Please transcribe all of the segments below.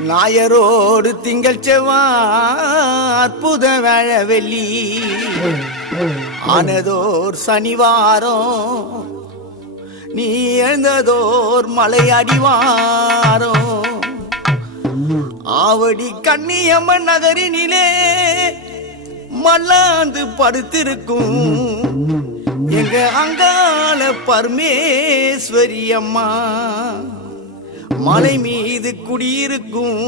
நாயரோடு திங்கள் செவ்வாய் அற்புத வேளவெள்ளி ஆனதோர் சனிவாரம் நீ எழுந்ததோர் மலை அடிவாரோ ஆவடி கண்ணியம்மன் நகரினிலே மல்லாந்து படுத்திருக்கும். எங்க அங்கால பரமேஸ்வரி அம்மா. மலை மீது குடியிருக்கும்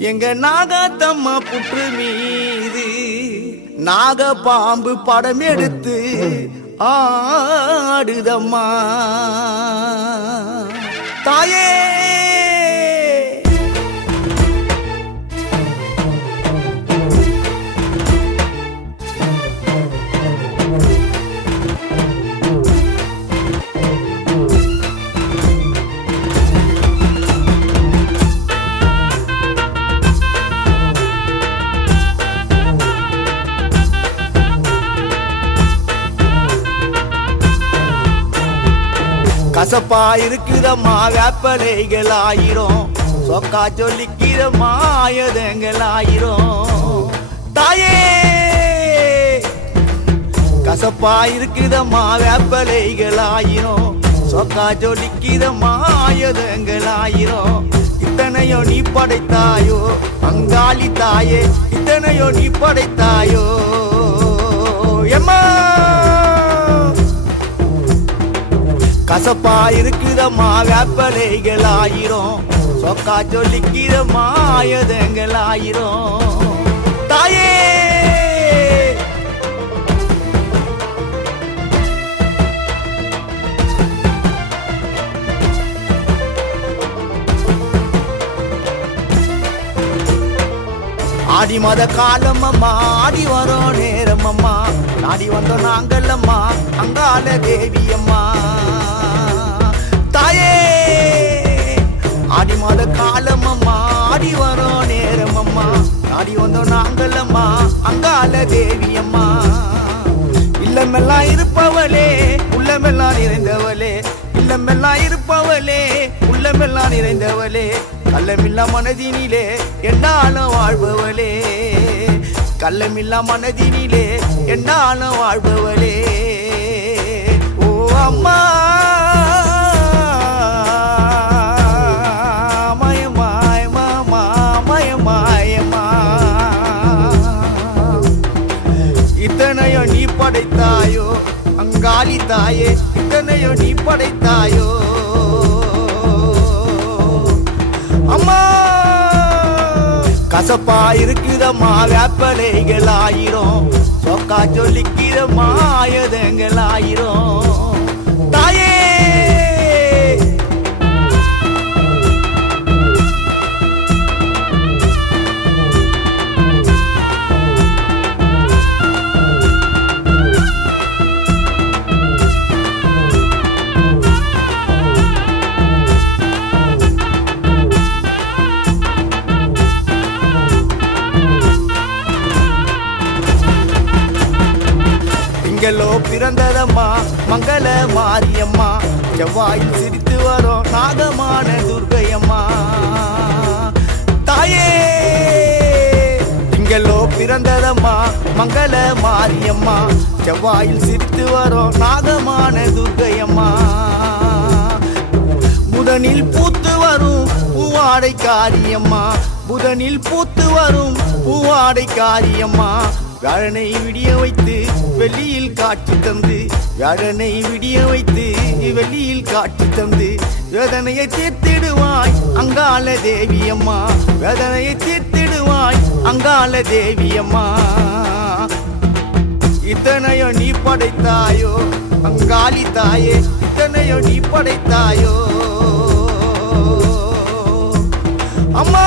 எங்க நாகாத்தம்மா புற்று மீது நாக பாம்பு படம் எடுத்து ஆடுதம்மா. தாயே கசப்பா இருக்குதம்மா வேப்பலைகள் ஆயிரும் சொக்கா சொல்லிக்கிற மாயதங்கள் ஆயிரும் தாயே! கசப்பா இருக்குதம்மா வேப்பலைகள் ஆயிரம் சொக்கா சொல்லிக்கிற மாயதங்கள் ஆயிரும் இத்தனையோ நீ படைத்தாயோ அங்காளி தாயே இத்தனையோ நீ படைத்தாயோ. கசப்பா இருக்குதம்மா வேப்பலைகள் ஆயிரும் சொக்கா சொல்லிக்கிற மாயதங்கள் ஆயிரும் தாயே! ஆடி மத காலம் அம்மா ஆடி வரோம் நேரம் அம்மா. நாடி வந்தோம் நாங்கள் அம்மா அங்கால தேவி அம்மா. நாடி வந்தோம் நாங்களம்மா அங்கால தேவி அம்மா இல்லமெல்லாம் இருப்பவளே உள்ளமெல்லாம் நிறைந்தவளே. இல்லமெல்லாம் இருப்பவளே உள்ளமெல்லாம் நிறைந்தவளே. கள்ளமில்லா மனதினிலே என்னாலும் வாழ்பவளே. கள்ளமில்லா மனதினிலே என்னாலும் வாழ்பவளே. ஓ அம்மா மயமாய் மாமா மயமாயமா படைத்தாயோ? அங்காளி தாயே இத்தனையோ நீ படைத்தாயோ? அம்மா! கசப்பா இருக்குதம்மா வேப்பலைகள் ஆயிரும். சொக்கா சொல்லிக்கிற ஆயுதங்கள் ஆயிரும். தாயே எங்கெல்லோ பிறந்ததம்மா மங்கள மாரியம்மா. செவ்வாயில் சிரித்து வரோம் நாகமான துர்க்கையம்மா தாயே எங்கெல்லோ பிறந்ததம்மா மங்கள மாரியம்மா. செவ்வாயில் சிரித்து வரோம் நாகமான துர்கையம்மா. புதனில் பூத்து வரும் பூவாடை காரியம்மா. புதனில் பூத்து வரும் பூவாடை காரியம்மா. வியாழனை விடிய வைத்து வெள்ளியில் காட்சி தந்து வியாழனை விடிய வைத்து வெள்ளியில் காட்சி தந்து வேதனையை தீர்த்திடுவாய் அங்காள தேவி அம்மா. வேதனையை தீர்த்திடுவாய் அங்காள தேவி அம்மா. இத்தனையோ நீ படைத்தாயோ அங்காளி தாயே இத்தனையோ நீ படைத்தாயோ. அம்மா!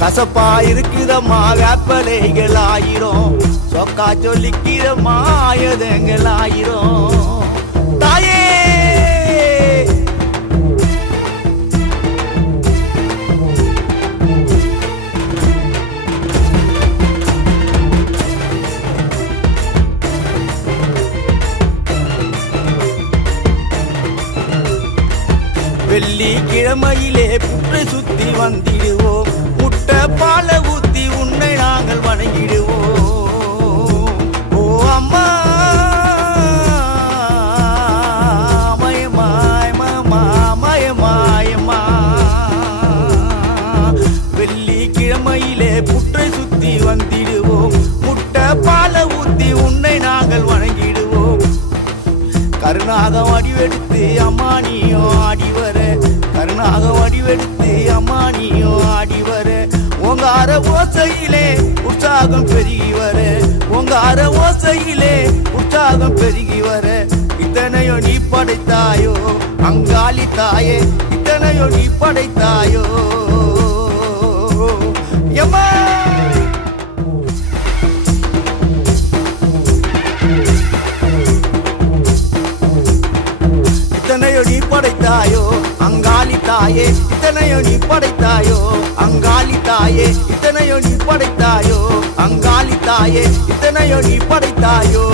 கசப்பா இருக்குதம்மா வேப்பலைகள் ஆயிரம் சொக்கா சொல்லிக்கிற மாயதங்கள் ஆயிரம் தாயே! வெள்ளி கிழமையிலே புற்றை சுத்தி வந்திடுவோம். பால ஊத்தி உன்னை நாங்கள் வணங்கிடுவோம். ஓ அம்மா மயமாய் மாமா வெள்ளி கிழமையிலே புற்றை சுத்தி வந்திடுவோம். முட்டை பால ஊத்தி உன்னை நாங்கள் வணங்கிடுவோம். கருணாக வடிவெடுத்து அம்மா நீயோ ஆடி வர. கருணாக வடிவெடுத்து அம்மா நீயோ ஆடி உங்கார ஓசையிலே உற்சாகம் பெருகி வர. உங்க ஓசையிலே உற்சாகம் பெருகி வர. இத்தனையோ நீ படைத்தாயோ அங்காளி தாயே இத்தனையோ நீ படைத்தாயோ. எம்மா! இத்தனையோ நீ படைத்தாயோ அங்காளி தாயே இத்தனையோ நீ படைத்தாயோ? அங்காளி தாயே இத்தனையோ நீ படைத்தாயோ? அங்காளி தாயே இத்தனையோ நீ படைத்தாயோ?